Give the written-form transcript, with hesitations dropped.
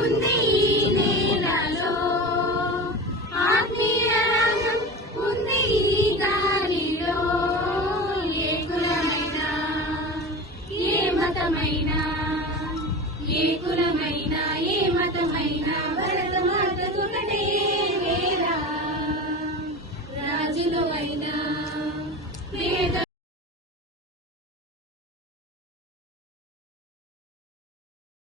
ఉంది ఈ నేలలో, ఆత్మీయ రాగం ఉంది ఈ గాలిలో. ఏ కులమైనా ఏ మతమైనా ఏ కుల